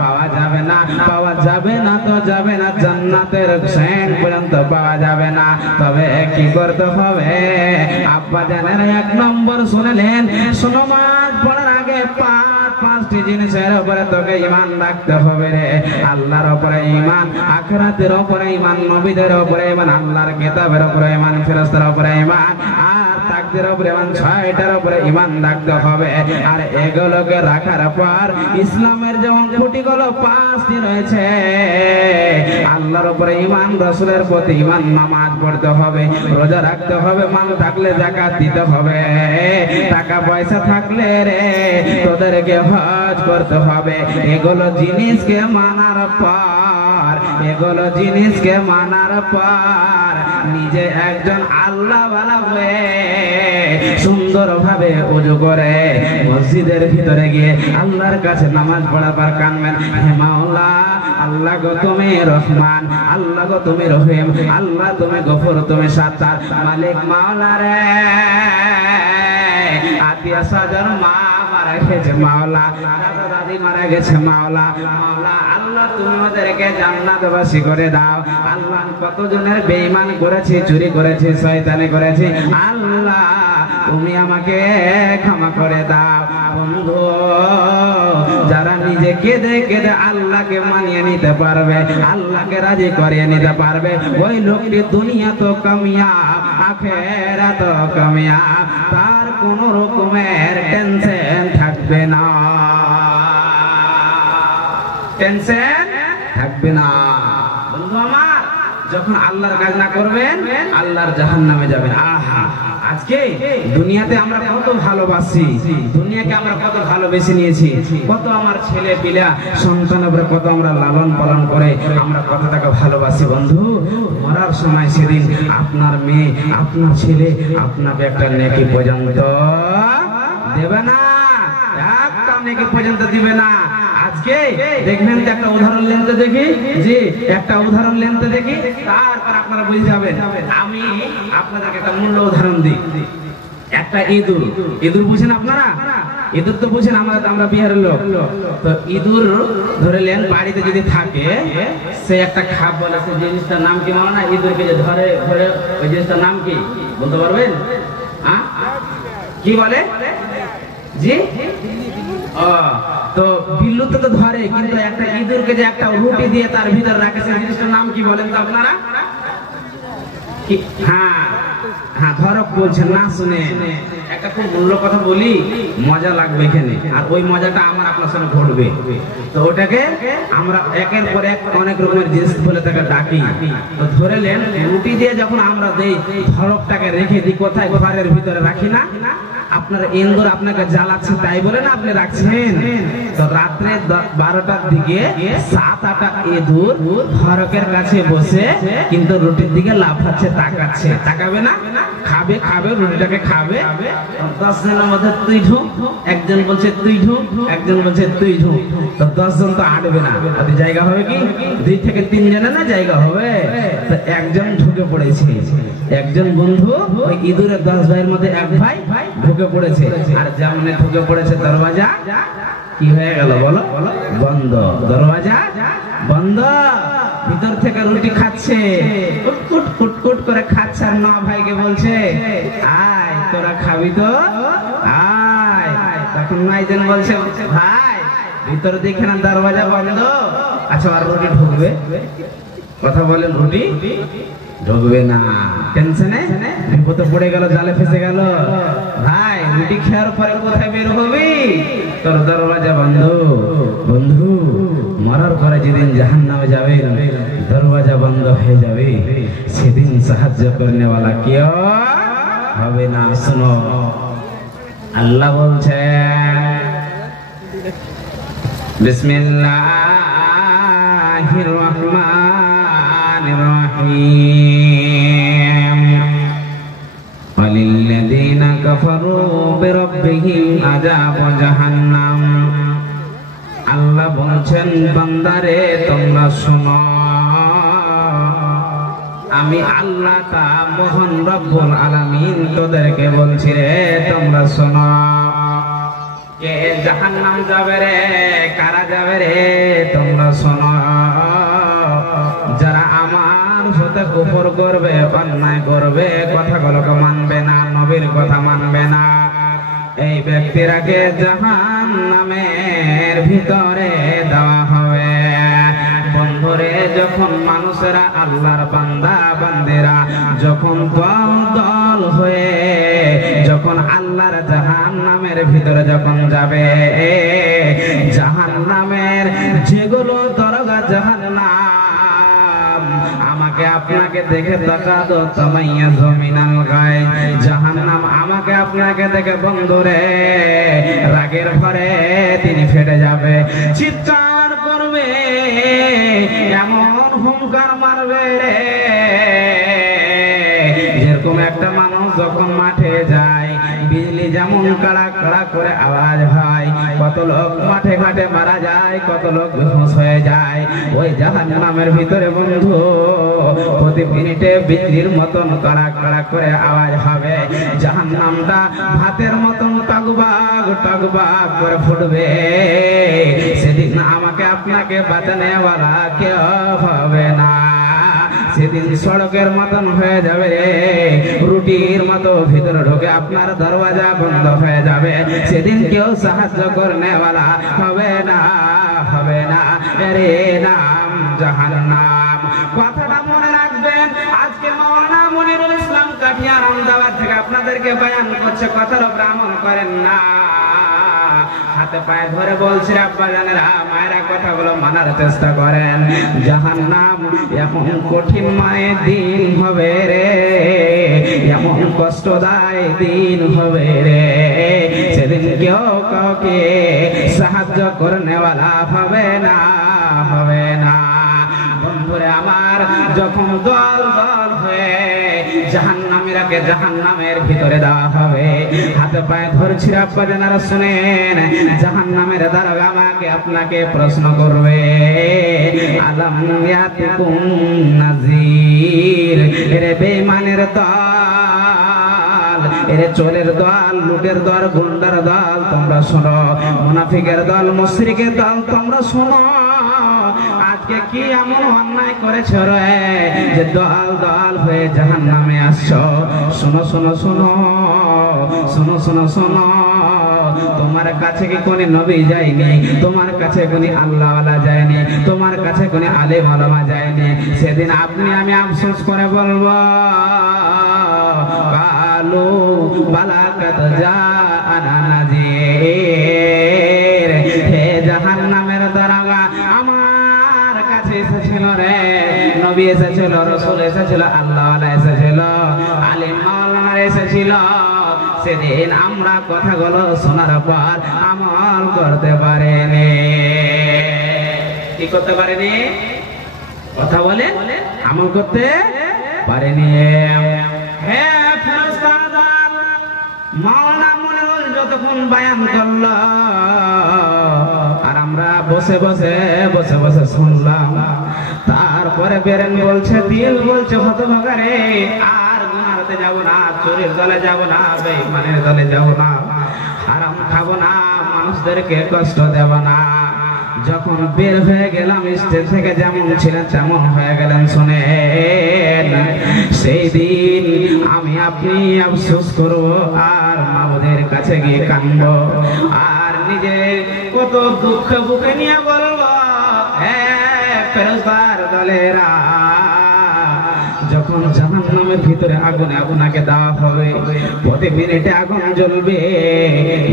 পাওয়া যাবে না, পাওয়া যাবে না তো যাবে না, জান্নাতের শ্রেণ পর্যন্ত পাওয়া যাবে না। তবে কি করতে হবে? আব্বা জানেন, এক নম্বর শুনলেন, নামাজ পড়ার আগে পাঁচটি জিনিসের উপরে তোকে ঈমান রাখতে হবে রে। আল্লাহর উপরে ঈমান, আখিরাতের উপরে ঈমান, নবীদের উপরে ঈমান, আল্লাহর কিতাবের উপরে ঈমান, ফেরেশতার উপরে ঈমান, আর তাকদীরের উপরে ঈমান, ছয়টার উপরে ঈমান রাখতে হবে। আর এগুলোকে রাখার পর ইসলামের যেমন খুঁটিগুলো পাঁচটি রয়েছে, আল্লাহর উপরে ঈমান, রাসূলের প্রতি ঈমান, নামাজ পড়তে হবে, রোজা রাখতে হবে, মাল থাকলে যাকাত দিতে হবে, টাকা পয়সা থাকলে রে তোদেরকে হজ করতে হবে। এগুলো জিনিসকে মানার পর, এগুলো জিনিসকে মানার পর নিজে একজন আল্লাহওয়ালা হয়ে সুন্দরভাবে ওযু করে মসজিদের ভিতরে গিয়ে আল্লাহর কাছে নামাজ পড়ার পর কানবেন, হে মাওলা, আল্লাহ গো তুমি রহমান, আল্লাহ গো তুমি রহিম, আল্লাহ তুমি গফুর, তুমি সাত্তার, মালিক মাওলা রে। আতিয়া সাজার মা মারা গেছে মাওলা, দাদা দাদি মারা গেছে মাওলা, মাওলা আল্লাহ তুমি ওদেরকে জান্নাতবাসী করে দাও। আল্লাহ কতজনের বেঈমান করেছে, চুরি করেছে, শয়তানি করেছে, আল্লাহ তুমি আমাকে ক্ষমা করে দাও। বন্ধু, যারা নিজে কেঁদে কেঁদে আল্লাহকে মানিয়ে নিতে পারবে, আল্লাহকে রাজি করিয়ে নিতে পারবে, ওই লোকটি দুনিয়া তো কামিয়াব, আখিরাত তো কামিয়াব। তার কোন রকমের টেনশন থাকবে না, টেনশন থাকবে না। বন্ধু আমার, যখন আল্লাহর কাজ না করবেন আল্লাহর জাহান্নামে যাবেন। আহা, আজকে দুনিয়াতে আমরা কত ভালোবাসি, দুনিয়াকে আমরা কত ভালোবেসে নিয়েছি, কত আমার ছেলে পিলা সন্তানের উপরে কত আমরা লালন পালন করে আমরা কত টাকা ভালোবাসি। বন্ধু, মরার সময় সেদিন আপনার মেয়ে, আপনার ছেলে আপনাকে একটা নেকি পর্যন্ত দেবে না, একটা নেকি পর্যন্ত দিবে না। আজকে দেখবেন তো, একটা উদাহরণ নেন তো দেখি, জি একটা উদাহরণ নেন তো দেখি, তারপর আপনারা বুঝে যাবেন। আমি আপনাদেরকে একটা মূল্য উদাহরণ দিই। একটা ইঁদুর, ইঁদুর বুঝেন আপনারা? ইঁদুর তো বুঝেন, আমরা বিহারের লোক তো। ইঁদুর ধরে নেন বাড়িতে যদি থাকে, সে একটা খাপ বলে, সে জিনিসটার নাম কি মানো না? ইঁদুরকে যে ধরে ধরে ওই জিনিসটার নাম কি বলতে পারবেন? কি বলে? জি, তো বিল্লু তো ধরে, কিন্তু একটা ইঁদুরকে যে একটা রুটি দিয়ে তার ভিতর রাখে, সেই জিনিসটার নাম কি বলেন তো আপনারা? হ্যাঁ হ্যাঁ, ধরক বলছেন না, শুনে একটা খুব মূল্য কথা বলি, মজা লাগবে এখানে, আর ওই মজাটা আমার আপনার সাথে ঘটবে। তো ওটাকে আমরা একের পর এক অনেক রকমের জিনিস বলে তাকে ডাকি। তো ধরে নেন, রুটি দিয়ে যখন আমরা দেই, ধরকটাকে রেখে দিই কোথায়? ঘরের ভিতরে রাখি না? আপনার ইন্দুর আপনাকে জ্বালাচ্ছে তাই বলে না আপনি রাখছেন। তো রাত্রে 12টার দিকে 7-8টা ইঁদুর ধরকের কাছে বসে কিন্তু রুটির দিকে লাফাচ্ছে, তাকাচ্ছে। তাকাবে না? খাবে খাবে, রুটিটাকে খাবে। 10 জনের মধ্যে তুই ঢুক, একজন বলছে তুই ঢুক, একজন বলছে তুই ঢুক। তো 10 জন তো আটবে না, তাতে জায়গা হবে কি? 2 থেকে 3 জনের না জায়গা হবে। তো একজন ঢুকে পড়েছে, একজন বন্ধু ওই ইঁদুরের 10 ভাইয়ের মধ্যে এক ভাই ঢুকে পড়েছে। আর যেমন ঢুকে পড়েছে, দরওয়াজা কি হয়ে গেল বলো? বন্ধ। দরওয়াজা বন্ধ। ভিতর থেকে রুটি খাচ্ছে, কুটকুট কুটকুট করে খাচ্ছে, আর 9 ভাইকে বলছে আয় তোরা খাবি তো আয়। তখন 9 জন বলছে ভাই ভিতর দেখে না দরওয়াজা বন্ধ। আচ্ছা, আর রুটি ঢুকবে? কথা বলেন, রুটি ঢুকবে না, টেনশনে বিপদে পড়ে গেল, জালে ফেসে গেল। ভাই রুটি খাওয়ার পরে কোথায় বের হবি? তোর দরওয়াজা বন্ধ। বন্ধু মরার পরে যেদিন জাহান্নামে যাবে, দরওয়াজা বন্ধ হয়ে যাবে, সেদিন সাহায্য করনে ওয়ালা কেউ হবে না। শোনো আল্লাহ বলছেন বিসমিল্লাহির রহমানির রহিম ওয়ালিল্লাযীনা কাফারু বিরাব্বিহিম আযাবু জাহান্নাম। আল্লাহ বলছেন বান্দারে তোমরা শোনো, আমি আল্লাহ তা মহান রব্বুল আলামিন তোদেরকে বলছি রে তোমরা শোনো। কে জাহান্নাম যাবে রে? কারা যাবে রে? তোমরা শোনো, যারা আমার সাথে কুফর করবে, অন্যায় করবে, কথাগুলোকে মানবে না, নবীর কথা মানবে না, এই ব্যক্তিরাকে জাহান্নামের ভিতরে দেওয়া হবে। বন্ধুরে যখন মানুষেরা আল্লাহর বান্দা বান্দিরা যখন দল দল হয়ে যখন আল্লাহর জাহান্নামের ভিতরে যখন যাবে, জাহান্নামের যেগুলো দরগা জাহান্নাম আমাকে আপনাকে দেখে তাকাদো তামাইয়া জমিনাল গায়, জাহান্নাম আমাকে আপনাকে দেখে বন্ধুরে রাগের ভরে তিনি ফেটে যাবে, চিৎকার করবে, এমন হুঙ্কার মারবে রে যেরকম একটা মানুষ যখন মাঠে যায় বিজলি যেমন কড়া কড়া করে আওয়াজ হয়, কত লোক মাঠে ঘাটে মারা যায়, কত লোক বেহুশ হয়ে যায়, ওই জাহান্নামের ভিতরে বন্ধু প্রতি মিনিটে বিজলির মতন কড়া কড়া করে আওয়াজ হবে, জাহান্নামটা ভাতের মতন টগবাগ টগবাগ করে ফুটবে। সেদিন আমাকে আপনাকে বাঁচানে ওয়ালা কেউ হবে না, সেদিন সড়কের মতন হয়ে যাবে, রুটির মতো ভিতরে ঢুকে আপনার দরওয়াজা বন্ধ হয়ে যাবে, সেদিন কেউ সাহায্য করনে ওয়ালা হবে না, হবে না। এরে নাম জাহান্নাম, কথাটা মনে রাখবেন। আজকে মাওলানা মনিরুল ইসলাম কাঠিয়ার আমদাবাদ থেকে আপনাদেরকে বয়ান করছে, কথার উপর আমল করেন না। হাতে পায়ে ধরে বলছি আব্বা জানেরা, মায়েরা কথাগুলো মানার চেষ্টা করেন। জাহান্নাম এমন কঠিন মায়ের দিন হবে রে, এমন কষ্টদায় দিন হবে রে, সেদিন কেউ কাউকে সাহায্য করনে ওয়ালা হবে না, হবে না। বন্ধুরে আমার যখন দল দল হয়ে জাহান্নামীরাকে জাহান্নামের ভিতরে দেওয়া হবে, হাতে পায়ে ধরছি আব্বা জানারা শুনেন, জাহান্নামের দারোগা আমাকে আপনাকে প্রশ্ন করবে, আলাম ইয়াতিকুম নাযীর, এরে বেঈমানের দল, এরে চোরের দল, লুটের দল, গুন্ডার দল তোমরা শোনো, মুনাফিকের দল, মুশরিকের দল তোমরা শোনো, আজকে কি এমন অন্যায় করেছো রে যে দল দল হয়ে জাহান্নামে আসছো? শোনো শোনো শোনো শোনো শোনো শোনো, তোমার কাছে কি কোন নবী যায়নি, তোমার কাছে কোন আল্লাহওয়ালা যায়নি, তোমার কাছে কোন আলেম ওলামা যায়নি, সেদিন আপনি আমি আফসোস করে বলবো কালু বালাকাত জাআনা নাযীর, হে জাহান্নামের দারোগা আমার কাছে এসেছিল রে, নবী এসেছিল, রাসূল এসেছিল, আল্লাহওয়ালা এসেছিল, আলেম মাওলানা এসেছিল, সেদিন আমরা কথাগুলো শোনার পর আমল করতে পারিনি। কি করতে পারিনি? কথা বলে আমল করতে পারিনি। হে ফেরেশতাগণ, মাওলানা মনিরুল যতক্ষণ বয়ান করলো আর আমরা বসে বসে বসে বসে শুনলাম, তারপরে বেরেন বলছে, দিল বলছে হতভাগা রে, আর গুনাহতে যাব না, চোরের দলে যাব না, বেঈমানের দলে যাব না, হারাম খাবো না, মানুষদেরকে কষ্ট দেব না। যখন বের হয়ে গেলাম স্টেজ থেকে, যেমন ছিলেন তেমন হয়ে গেলেন, শুনেন সেই দিন আমি আপনি আফসোস করব, আর মাবুদের কাছে গিয়ে কাঁদবো, আর নিজে কত দুঃখ বুকে নিয়ে বলবো, হে ফেরেশতার দলেরা, যখন যখন জাহান্নামের ভিতরে আগুনে আপনাকে দেওয়া হবে, প্রতি মিনিটে আগুন জ্বলবে,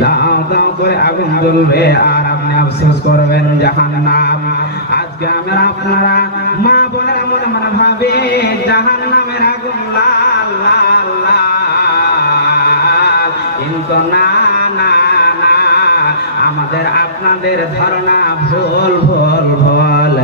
দাও দাও করে আগুন জ্বলবে, আর আপনি আফসোস করবেন জাহান্নাম। আজকে আমরা আপনারা মা বোনেরা মনে মনে ভাবে জাহান্নামের আগুন লাল লাল লাল, কিন্তু না না না, আমাদের আপনাদের ধারণা ভুল ভুল ভুল।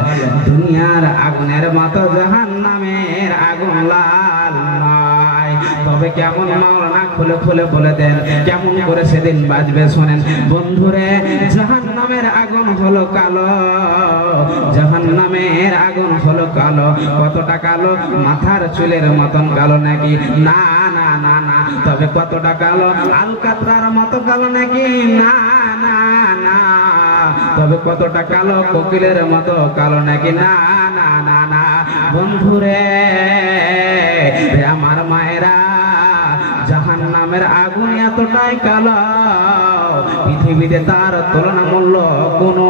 দুনিয়ার আগুনের মতো জাহান্নামের আগুন লাল নয়। তবে কেমন মাওলানা খুলে খুলে বলে দেন, কেমন করে সেদিন বাজবে শোনেন বন্ধুরে। জাহান্নামের আগুন হলো কালো, জাহান্নামের আগুন হলো কালো। কতটা কালো? মাথার চুলের মতন কালো নাকি? না না না না। তবে কতটা কালো? আলকাতরার মতো কালো নাকি? না না না। তবে কতটা কালো? কোকিলের মতো কালো নাকি? না না না না। বন্ধুরে আমার মায়েরা, জাহান্নামের আগুন এতটাই কালো, পৃথিবীতে তার তুলনামূল্য কোনো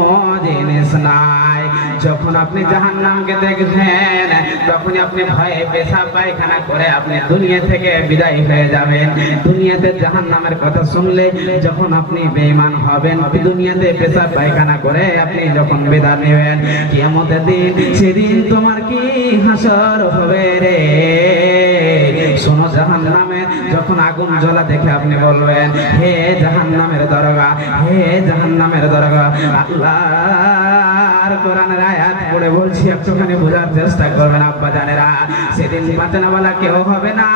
জিনিস নাই। যখন আপনি জাহান্নামকে দেখবেন, তখনই আপনি ভয়ে পেশাব পায়খানা করে আপনি দুনিয়া থেকে বিদায় হয়ে যাবেন। দুনিয়াতে জাহান্নামের কথা শুনলে যখন আপনি বেঈমান হবেন, দুনিয়াতে পেশাব পায়খানা করে আপনি যখন বিদায় নেবেন, কিয়ামতের দিন সেদিন তোমার কি হাসর হবে রে। শোনো, জাহান্নামে যখন আগুন জ্বলা দেখে আপনি বলবেন, হে জাহান্নামের দরগা, হে জাহান্নামের দরগা। আল্লাহর কোরআনের আয়াত পড়ে বলছি, একটুখানি বোঝার চেষ্টা করবেন আব্বা জানেরা। সেদিন বাঁচানোওয়ালা কেউ হবে না,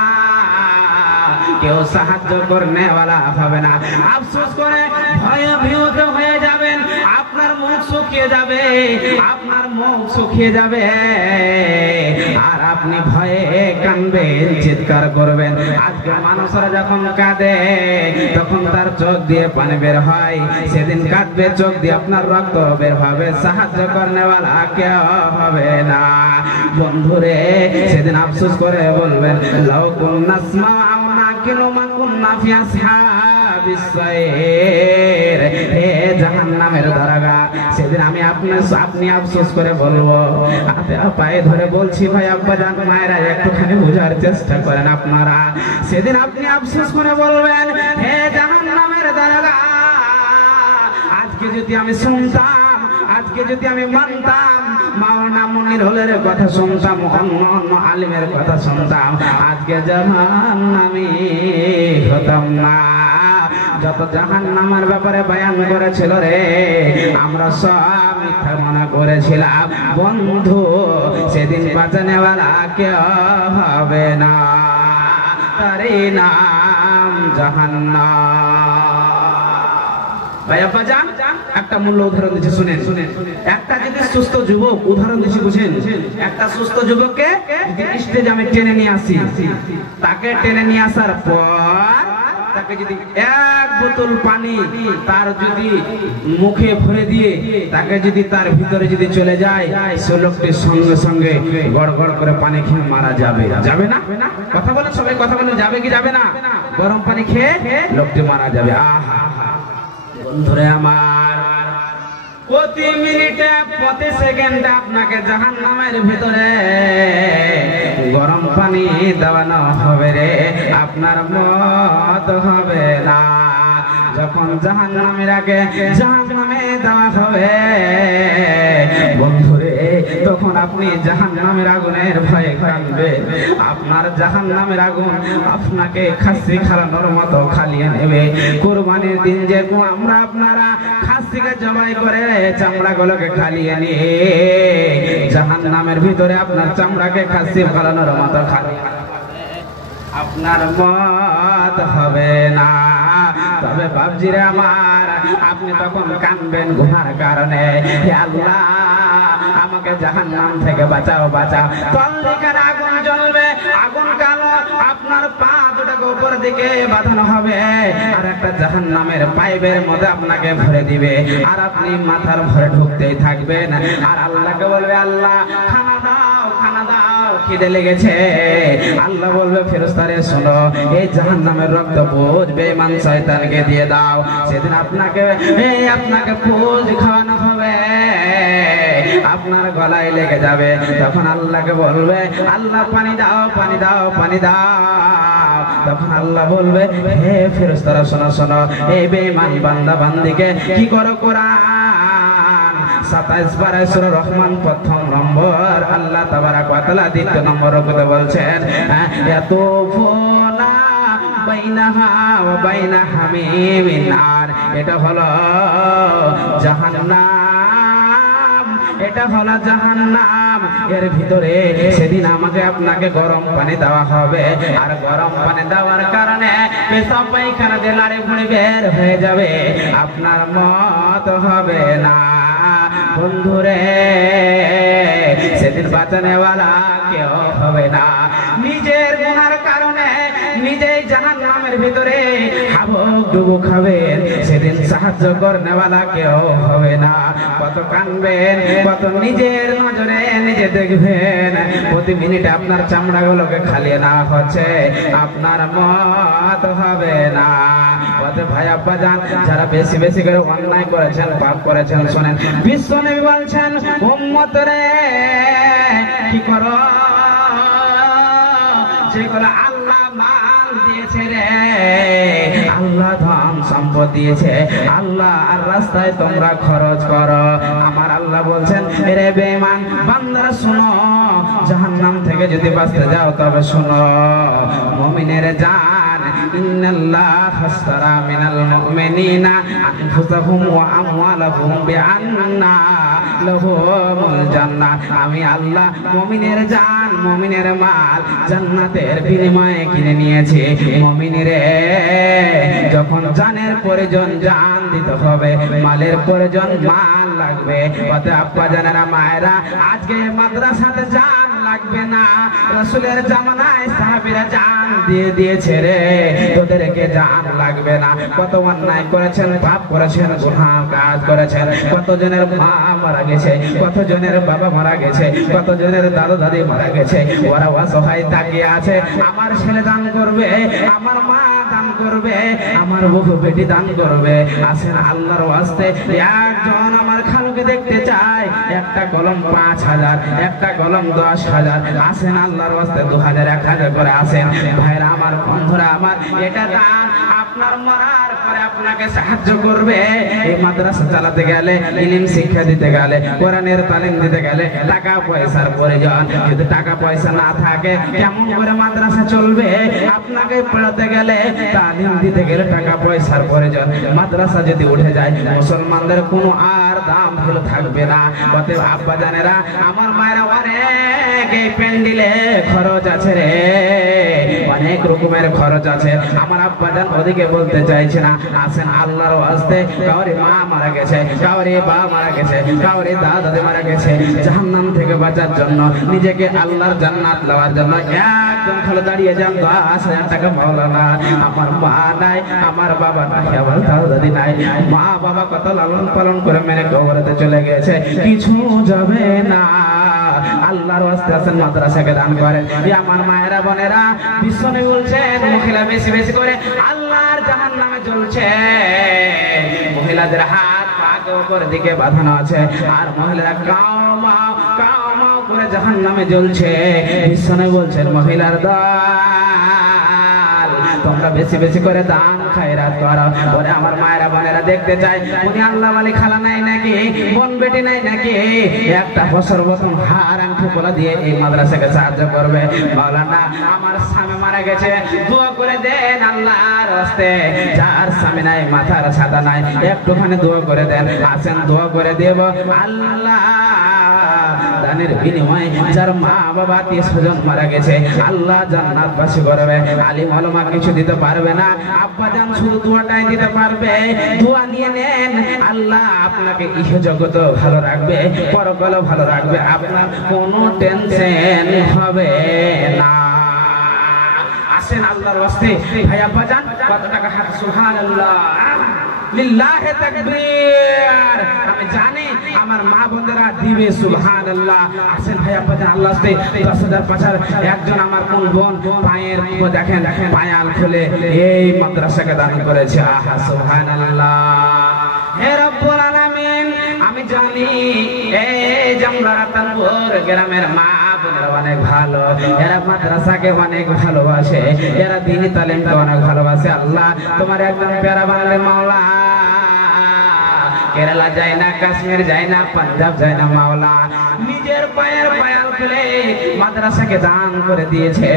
কেউ সাহায্য করনেওয়ালা হবে না। আফসোস করে ভয়ে ভীত হয়ে যাবেন, আপনার মুখ শুকিয়ে যাবে, আপনার মুখ শুকিয়ে যাবে, আর আপনি ভয়ে কাঁদবেন, চিৎকার করবেন। আজকে মানুষরা যখন কাঁদে তখন তার চোখ দিয়ে পানি বের হয়, সেদিন কাঁদবে, চোখ দিয়ে আপনার রক্ত বের হবে, সাহায্য করনেওয়ালা কেউ হবে না। বন্ধুরে সেদিন আফসোস করে বলবেন, লাউ কুন্না নাসমাউ নাকিলু মা কুন্না ফি আসহাবিস সাইর। হে জাহান্নামের দরগা, সেদিন আমি আপনি আফসোস করে বলবো, হাতে পায়ে ধরে বলছি ভাই আব্বা জান মায়েরা, একটুখানি বোঝার চেষ্টা করেন আপনারা। সেদিন আপনি আফসোস করে বলবেন, হে জাহান্নামের দরগা, আজকে যদি আমি শুনতাম, আজকে যদি আমি মানতাম, মাওলানা মুনির হলের কথা শুনতাম, অন্য আলিমের কথা শুনতাম, আজকে জাহান্নামী হতাম না। যত জাহান্নামের ব্যাপারে বয়ান করেছিল রে, আমরা সব মিথ্যা মনে করেছিলাম। বন্ধু সেদিন বাঁচানেওয়ালা কেউ হবে না, তারই নাম জাহান্নাম। ভাই আব্বা জান, একটা মূল্য উদাহরণ দিচ্ছি, শুনেন শুনেন। একটা যদি সুস্থ যুবক, উদাহরণ দিচ্ছি বুঝেন, একটা সুস্থ যুবককে স্টেজে আমি টেনে নিয়ে আসি, তাকে টেনে নিয়ে আসার পর তাকে যদি এক বোতল পানি তার যদি মুখে ভরে দিয়ে তাকে যদি তার ভিতরে যদি চলে যায়, সে লোকটির সঙ্গে সঙ্গে গড় গড় করে পানি খেয়ে মারা যাবে, যাবে না? কথা বলেন সবাই, কথা বলেন, যাবে কি যাবে না? গরম পানি খেয়ে লোকটি মারা যাবে। আহা বন্ধুরে আমার, প্রতি মিনিটে প্রতি সেকেন্ডে আপনাকে জাহান্নামের ভিতরে গরম পানি দেওয়ানো হবে রে, আপনার মত হবে না। যখন জাহান্নামের আগে জাহান্নামে দেওয়া হবে বন্ধুরে, তখন আপনি জাহান্নামের আগুনের ভয়ে কাঁদবেন। আপনার জাহান্নামের আগুন আপনাকে খাসি খাওয়ানোর মতো খালিয়ে নেবে। কুরবানির দিন যে আমরা আপনারা খাসিকে জবাই করে চামড়াগুলোকে খালিয়ে নিয়ে জাহান্নামের ভিতরে আপনার চামড়াকে খাসি খাওয়ানোর মতো খালিয়ে আপনার মত হবে না। তবে বাপজিরে আমার, আপনি তখন কাঁদবেন গুনার কারণে, হে আল্লাহ আমাকে জাহান্নাম থেকে বাঁচাও বাঁচাও। তখন আগুন জ্বলবে, আগুন কালো, আপনার পা দুটাকে উপর দিকে বাঁধানো হবে, আর একটা জাহান্নামের পাইপের মধ্যে আপনাকে ভরে দিবে, আর আপনি মাথার ভরে ঢুকতেই থাকবেন, আর আল্লাহকে বলবে, আল্লাহ খানা দাও খানা দাও খিদে লেগেছে। আল্লাহ বলবে ফেরেশতারে শোনো, এই জাহান্নামের রক্ত পোজ বেঈমান শয়তানকে দিয়ে দাও। সেদিন আপনাকে পোজ খাওয়ানো হবে, আপনার গলায় লেগে যাবে। তখন আল্লাহকে বলবে, আল্লাহ পানি দাও, পানি দাও, পানি দাও। তখন আল্লাহ বলবে, হে ফেরেশতারা শোনো শোনো, এই বেঈমান বান্দা বান্দিকে কি করো? কোরআন 27 পারা সূরা রহমান প্রথম নম্বর আল্লাহ তাবারাক ওয়া তাআলা দ্বিতীয় নম্বর রূপে বলছেন, ইয়াতুফুনা বাইনাহা ওয়া বাইনা হামিমিন নার। এটা হলো জাহান্নাম, এটা হলো জাহান্নাম। এর ভিতরে সেদিন আমাকে আপনাকে গরম পানি দেওয়া হবে, আর গরম পানি দেওয়ার কারণে পেশাব পায়খানা দিয়ে লাড়ে ভুঁড়ি বের হয়ে যাবে, আপনার মত হবে না। বন্ধুরে, সেদিন বাঁচানেওয়ালা কেউ হবে না। নিজের গুনার কারণে নিজেই জাহান্নামের ভিতরে হাবুক ডুবুক খাবেন, সেদিন সাহায্য করনেওয়ালা কেউ হবে না। কত কানবেন, কত নিজের নজরে নিজে দেখবেন, প্রতি মিনিটে আপনার চামড়াগুলোকে খালিয়ে নেওয়া হচ্ছে, আপনার মত হবে না। ভাই আব্বা যান, যারা বেশি বেশি করে অন্যায় করেছেন, পাপ করেছেন, শোনেন বিশ্বনবী বলছেন, উম্মত রে কি করো? যেগুলো আল্লাহ মাল দিয়েছে রে, আল্লাহ ধন সম্পদ দিয়েছে, আল্লাহ আর রাস্তায় তোমরা খরচ করো। আমার আল্লাহ বলছেন, রে বেঈমান বান্দারা শুনো, জাহান্নাম থেকে যদি বাঁচতে যাও তবে শুনো, মুমিনের জান, ইন্নাল্লাহা আশতারা মিনাল মুমিনিনা আনফুসাহুম ওয়া আমওয়ালাহুম বিআন্না লাহুমুল জান্নাহ। আমি আল্লাহ মুমিনের জান, মুমিনের মাল জান্নাতের বিনিময়ে কিনে নিয়েছি। মুমিনরে, যখন জানের প্রয়োজন জান দিতে হবে, মালের প্রয়োজন মাল লাগবে। অতএব আব্বা জানেরা, মায়েরা, আজকে মাদ্রাসাতে জান লাগবে না, রাসূলের জামানায় সাহাবীরা জান দিয়ে দিয়েছে রে, তোদেরকে জান লাগবে না। কত অন্যায় করেছেন, পাপ করেছেন, গুনাহ কাজ করেছেন, কত জনের মা মারা গেছে, কত জনের বাবা মারা গেছে, কত জনের দাদা দাদি মারা গেছে, ওরা অসহায় তাকিয়ে আছে, আমার ছেলে দান করবে, আমার মা দান করবে, আমার বহু বেটি দান করবে। আসেন আল্লাহর ওয়াস্তে, একজন আমার খালুকে দেখতে চায়, একটা কলম 5000, একটা কলম 10,000, আসেন আল্লাহর ওয়াস্তে 2000, 1000 করে আসেন। ভাইরা আমার, বন্ধুরা আমার, এটা দান আপনার মরার পরে আপনাকে সাহায্য করবে। এই মাদ্রাসা চালাতে গেলে, ইলম শিক্ষা দিতে গেলে, কোরআনের তালিম দিতে গেলে টাকা পয়সার প্রয়োজন। যদি টাকা পয়সা না থাকে কেমন করে মাদ্রাসা চলবে? আপনাকে পড়াতে গেলে, তালিম দিতে গেলে টাকা পয়সার প্রয়োজন। মাদ্রাসা যদি উঠে যায়, মুসলমানদের কোনো আর দাম ভ্যালু থাকবে না। অতএব আব্বা জানেরা, আমার মায়েরা, অনেক এই প্যান্ডেলে খরচ আছে রে, অনেক রকমের খরচ আছে। আমার আব্বা জান ওদিকে বলতে চাইছে না। আসেন আল্লাহর ওয়াস্তে, কাউরে মা মারা গেছে, কাউরে বাবা মারা গেছে, কাউরে দাদা দাদি মারা গেছে, জাহান্নাম থেকে বাঁচার জন্য, নিজেকে আল্লাহর জান্নাত দেওয়ার জন্য একদম খালি দাঁড়িয়ে যান, 10,000 টাকা মাওলানা। আমার মা নাই, আমার বাবা নাই, আমার দাদা দাদি নাই, মা বাবা কত লালন পালন করে মেনে কবরেতে চলে গেছে, কিছু যাবে না। আল্লাহর ওয়াস্তে আছেন, মাদ্রাসাকে দান করেন। আমার মায়েরা, বোনেরা, বিশ্বনবী বলছেন, মহিলা বেশি বেশি করে আল্লাহর জাহান্নামে জ্বলছে। মহিলাদের হাত পাকে উপর দিকে বাঁধানো আছে, আর মহিলারা কাও মাও করে জাহান্নামে জ্বলছে। বিশ্বনবী বলছেন, মহিলার দল, তোমরা বেশি বেশি করে দান খায়রাত করো। বলে আমার মায়েরা, বোনেরা, দেখতে চাই উনি আল্লাহ ওয়ালি খালা নাই নাকি, বোন বেটি নাই নাকি, একটা বছর বছর হার আংটি পোলা দিয়ে এই মাদ্রাসাকে সাহায্য করবে। মাওলানা, আমার স্বামী মারা গেছে, দোয়া করে দেন আল্লাহর রাস্তে। যার স্বামী নাই, মাথার ছাতা নাই, একটুখানি দোয়া করে দেন। আসেন দোয়া করে দেব। আল্লাহ দানের বিনিময়ে যার মা বাবা আত্মীয় স্বজন মারা গেছে, আল্লাহ জান্নাতবাসী করবে। আলিম ওলামা কিছু দিতে পারবে না, আব্বা জান শুধু দোয়াটাই দিতে পারবে। দোয়া নিয়ে নেন, আল্লাহ আপনাকে ইহ জগত ভালো রাখবে, পরকাল ভালো রাখবে, আপনার কোনো টেনশন হবে না। আসেন আল্লাহর ওয়াস্তে, ভাই আব্বা জান, কত টাকা হাত? সুবহানাল্লাহ। লিল্লাহি তাকবীর। আমি জানি আমার মা বোনেরা দিবে সুবহানাল্লাহ। আসেন ভাই আপনাদের আল্লাহ আস্তে 10,000 পাঁচার একজন আমার কোন বোন পায়ের দেখেন পায়াল খুলে এই মাদ্রাসাকে দান করেছে। আহা সুবহানাল্লাহ। হে রব্বুল আলামিন, আমি জানি এই জামরাতানপুর গ্রামের মা বোনেরা অনেক ভালো, এরা মাদ্রাসাকে অনেক ভালোবাসে, এরা দ্বীনি তালিমকে অনেক ভালোবাসে। আল্লাহ তোমার একদম প্যারা বানালে মাওলা, কেরালা যায় না, কাশ্মীর যায় না, পাঞ্জাব যায় না মাওলা, নিজের পায়ের পায়াল ফেলে মাদ্রাসাকে দান করে দিয়েছে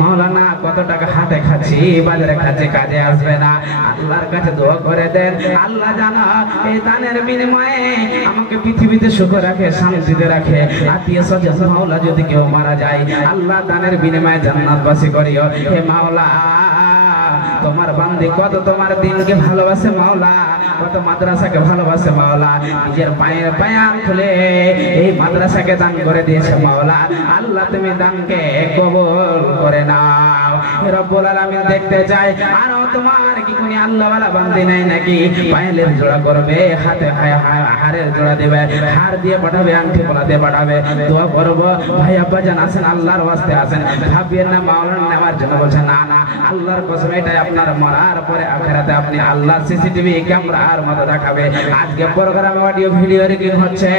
মাওলানা। কত টাকা হাতে খাচ্ছি, বাজারে খাচ্ছি, কাজে আসবে না। আল্লাহর কাছে দোয়া করে দেন, আল্লাহ জানা এই দানের বিনিময়ে আমাকে পৃথিবীতে সুখ রাখে, শান্তিতে রাখে। আত্মীয় স্বজন মাওলা যদি কেউ মারা যায়, আল্লাহ দানের বিনিময়ে জান্নাতবাসী করিও। হে মাওলা, তোমার বান্দি কত তোমার দিনকে ভালোবাসে মাওলা, কত মাদ্রাসাকে ভালোবাসে মাওলা, নিজের পায়ের পায়াল খুলে এই মাদ্রাসাকে দান করে দিয়েছে মাওলা। আল্লাহ তুমি দানকে কবুল করে নাও। রব্বুল আলামিন দেখতে চাই আরো তোমার কি কোন আল্লাহওয়ালা বান্দি নাই নাকি পায়েলের জোড়া করবে, হাতে হাড়ের জোড়া দেবে, হাড় দিয়ে পাঠাবে, আংটি পলা দিয়ে পাঠাবে। দোয়া করব ভাই আব্বা জান আছেন, আল্লাহর ওয়াস্তে আছেন, ভাবিয়েন না মাওলানা নেওয়ার জন্য বলছে না না, আল্লাহর কসম এটাই আপনার মরার পরে আখিরাতে আপনি আল্লাহ সিসিটিভি ক্যামেরার মতো দেখাবে। আজকে প্রোগ্রামে অডিও ভিডিও রেকর্ডিং হচ্ছে,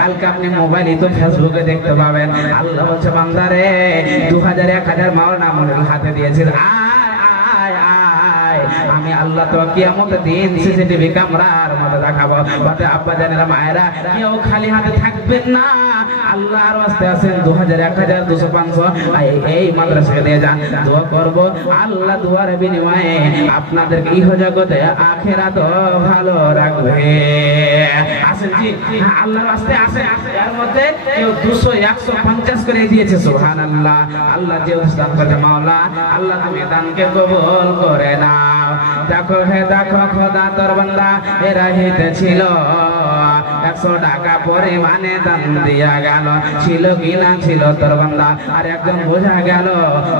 কালকে আপনি মোবাইলে তো ফেসবুকে দেখতে পাবেন। আল্লাহ বলছে বান্দারে 2000 1000 মাওলানা আমলের হাতে দিয়েছে, আমি আল্লাহ তো কিয়ামতের দিন সিসিটিভি ক্যামেরার মতো দেখাবো। বাতে আব্বা জানেরা মায়েরা কেউ খালি হাতে থাকবেন না, আল্লাহর ওয়াস্তে আছেন 2000 1000 200 500 এই মাদ্রাসাকে দিয়ে যান। দোয়া করব আল্লাহ দুয়ার বিনিময়ে আপনাদেরকে ইহ জগতে আখিরাত ভালো রাখবে। আসেন জি, আল্লাহর ওয়াস্তে আছে। এর মধ্যে কেউ 200 150 করে দিয়েছে, সুবহানাল্লাহ। আল্লাহ যে দান করে মাওলা, আল্লাহ তুমি দানকে কবুল করে নাও। দেখো হে দেখো খোদা তোর বান্দা এরা হিতে ছিল 100 টাকা পরিমাণে দান দিয়া গেল, ছিল কিনা ছিল তোর বান্দা। আর একজন বোঝা গেল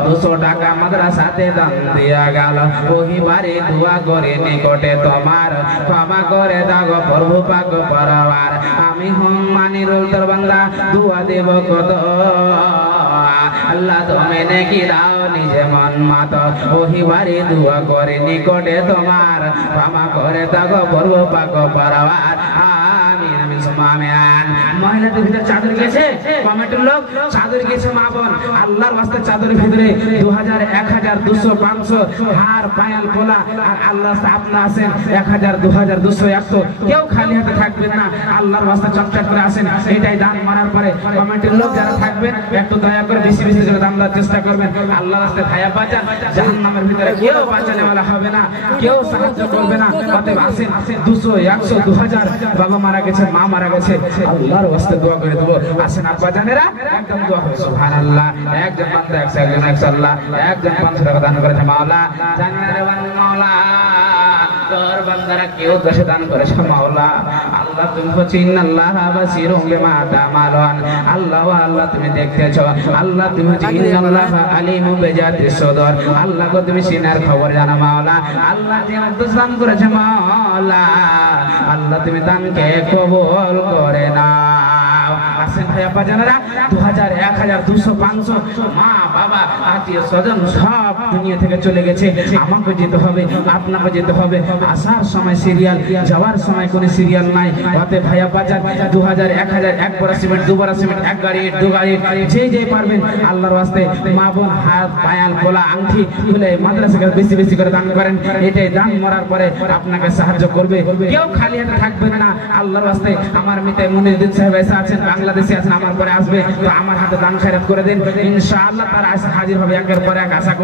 200 টাকা মাদ্রাসাতে দান দিয়া গেল। ওহি বাড়ি দোয়া করে নিকটে তোমার ক্ষমা করে দাও প্রভু পাক পরওয়ার। আমি হুম মানিরুল তোর বান্দা দোয়া দেব কত, আল্লাহ তুমি নেকি দাও নিজে মন মত। ওহি বাড়ি দোয়া করে নিকটে তোমার ক্ষমা করে দাও প্রভু পাক পরওয়ার। আমিন আমিন সুবহানান। মহিলাদের ভিতরে চাদর গেছে, কমিটির লোক চাদর গেছে মা বোন, আল্লাহর ওয়াস্তে চাদরের ভিতরে 2000 1000 200 500 হার পায়াল পোলা। আর আল্লাহর ওয়াস্তে আপনারা আছেন 1000 2000 200 100, কেউ খালি হাতে থাকবেন না, আল্লাহর ওয়াস্তে চটচট করে আসেন। এটাই দান মারার পরে কমিটির লোক যারা থাকবেন একটু দয়া করে বেশি বেশি করে দান দেওয়ার চেষ্টা করবেন। আল্লাহর ওয়াস্তে ভাইয়া বাঁচান, জাহান্নামের ভিতরে কেউ বাঁচানেওয়ালা হবে না, কেউ সাহায্য করবে না। অতএব আসেন 200 100 2000 বাবা মারা গেছে, মা মারা গেছে, আল্লাহর ওয়াস্তে দোয়া করে দেব। আসেন আব্বা জানেরা একদম দোয়া হবে সুবহানাল্লাহ। একজন বান্দা 100 আল্লাহ একজন 500 টাকা দান করেছে মাওলা। জানেরা মাওলা তোর বান্দারা কেউ 10 দান করেছে মাওলা। আল্লাহ তুমি হচ্ছে ইন্নাল্লাহ বাসিরুম বিমা তা'মালুন। আল্লাহ আল্লাহ তুমি দেখতেছো, আল্লাহ তুমি হচ্ছে ইন্নাল্লাহ আলিমুম বিজাতিস সুদূর। আল্লাহ গো তুমি সিনার খবর জানো মাওলা। আল্লাহ যে দান করেছে মাওলা, আল্লাহ তুমি দানকে কবুল করে নাও। আসেন ভাই আপা জানেরা 2000 1000 200 500 মা বাবা আত্মীয় স্বজন সব দুনিয়া থেকে চলে গেছে। আমাকে যেতে হবে, আপনাকে যেতে হবে। আসার সময় সিরিয়াল, যাওয়ার সময় কোনো সিরিয়াল নাই। অতএব ভাই আপা জান 2000 1000 এক বড়া সিমেন্ট 2 বড়া সিমেন্ট 1 গাড়ি 2 গাড়ি যে পারবেন আল্লাহর ওয়াস্তে মা বোন হাত পায়াল পোলা আংটি খুলে মাদ্রাসাকে বেশি বেশি করে দান করেন। এটাই দান মরার পরে আপনাকে সাহায্য করবে। কেউ খালি হাতে থাকবেন না আল্লাহর ওয়াস্তে। আমার মিতাই মনিরুদ্দিন সাহেব এসে আছেন, বাংলাদেশে আছেন, আমার পরে আসবে, তো আমার হাতে দান খয়রাত করে দিন, ইনশাআল্লাহ তারা হাজির হবে একের পর এক। আশা